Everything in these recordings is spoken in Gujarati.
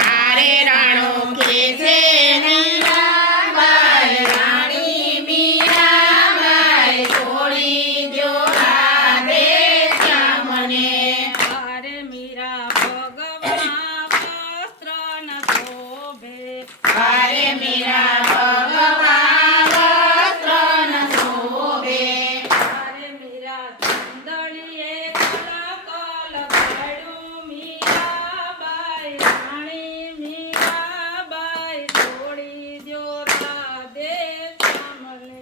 હારે રાણો કે છે મીરાબાઈ રાણી મીરાબાઈ છોડી જો રાધે શ્યામને હારે મીરા ભગવાન વસ્ત્ર ન શોભે હારે મીરા ભગવાન વસ્ત્ર ન શોભે હારે મીરા ચંદડીએ કલક લગાડ્યું મીરાબાઈ રાણી મીરાબાઈ છોડી જો રાધે શ્યામને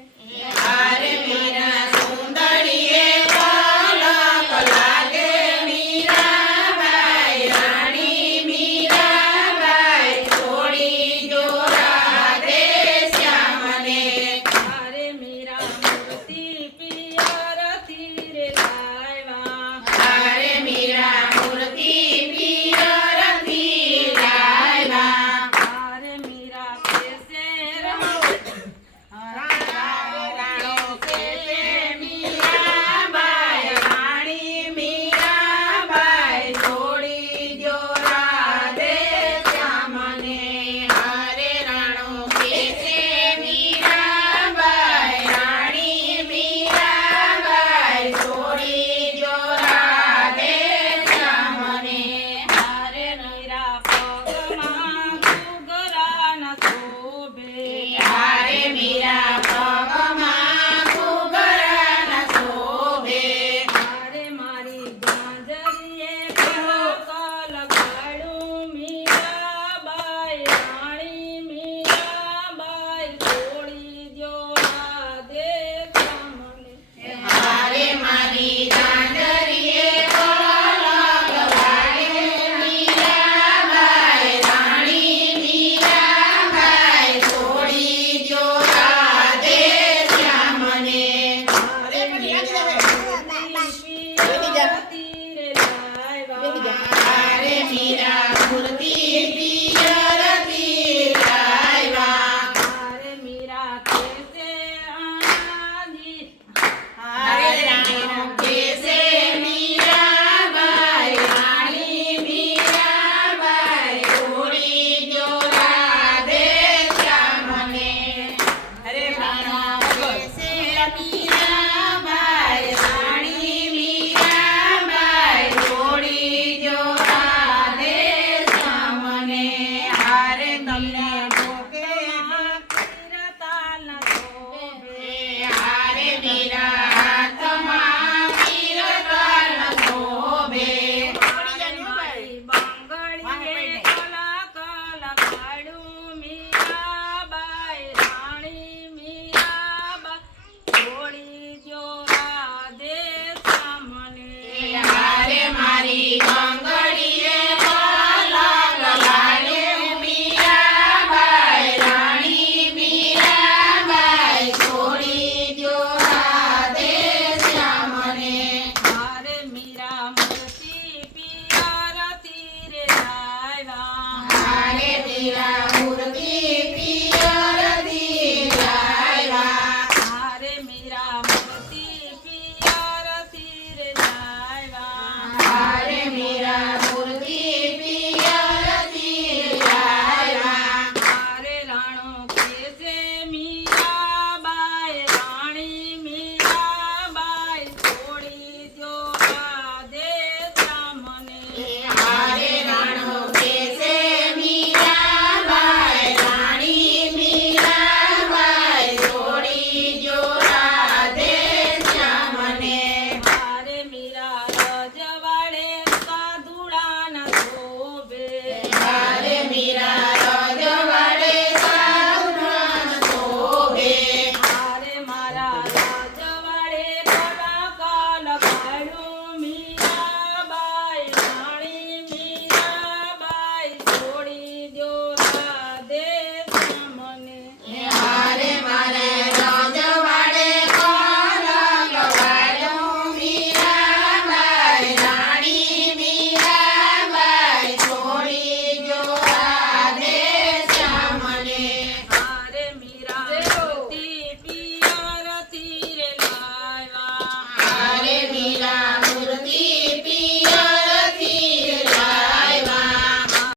હારે મીરા સુંદરીએ કલક લાગે મીરાબાઈ રાણી મીરાબાઈ છોડી જો રાધે શ્યામને હારે મીરા મૂર્તિ પિયરથી રે લાવ્યા હારે મીરા મૂર્તિ પિયરથી લાવ્યા હારે મીરા કેસે રાણો કે છે મીરાબાઈ રાણી મીરાબાઈ છોડી જો રાધે શ્યામને હારે રાણો કે છે મીરાબાઈ રાણી મીરાબાઈ છોડી જો રાધે શ્યામને હારે મીરા પગમાં ઘૂઘરા ન શોભે હારે મીરા પગમાં ઘૂઘરા ન શોભે હારે મારી ગાંજરીએ કલક લગાડ્યું મીરાબાઈ રાણી મીરાબાઈ છોડી જો રાધે શ્યામને હારે મારી ગાંજરીએ કલક લાગે મીરાબાઈ રાણી મીરાબાઈ છોડી જો રાધે શ્યામને હારે મીરા પિયરથી રે લાવ્યા હારે મીરા મૂર્તિ પિયરથી લાવ્યા હારે મીરા કેસે આનાજી હારે રાણો કે છે મીરાબાઈ રાણી મીરાબાઈ છોડી જો રાધે શ્યામને હરે રાણો કે છે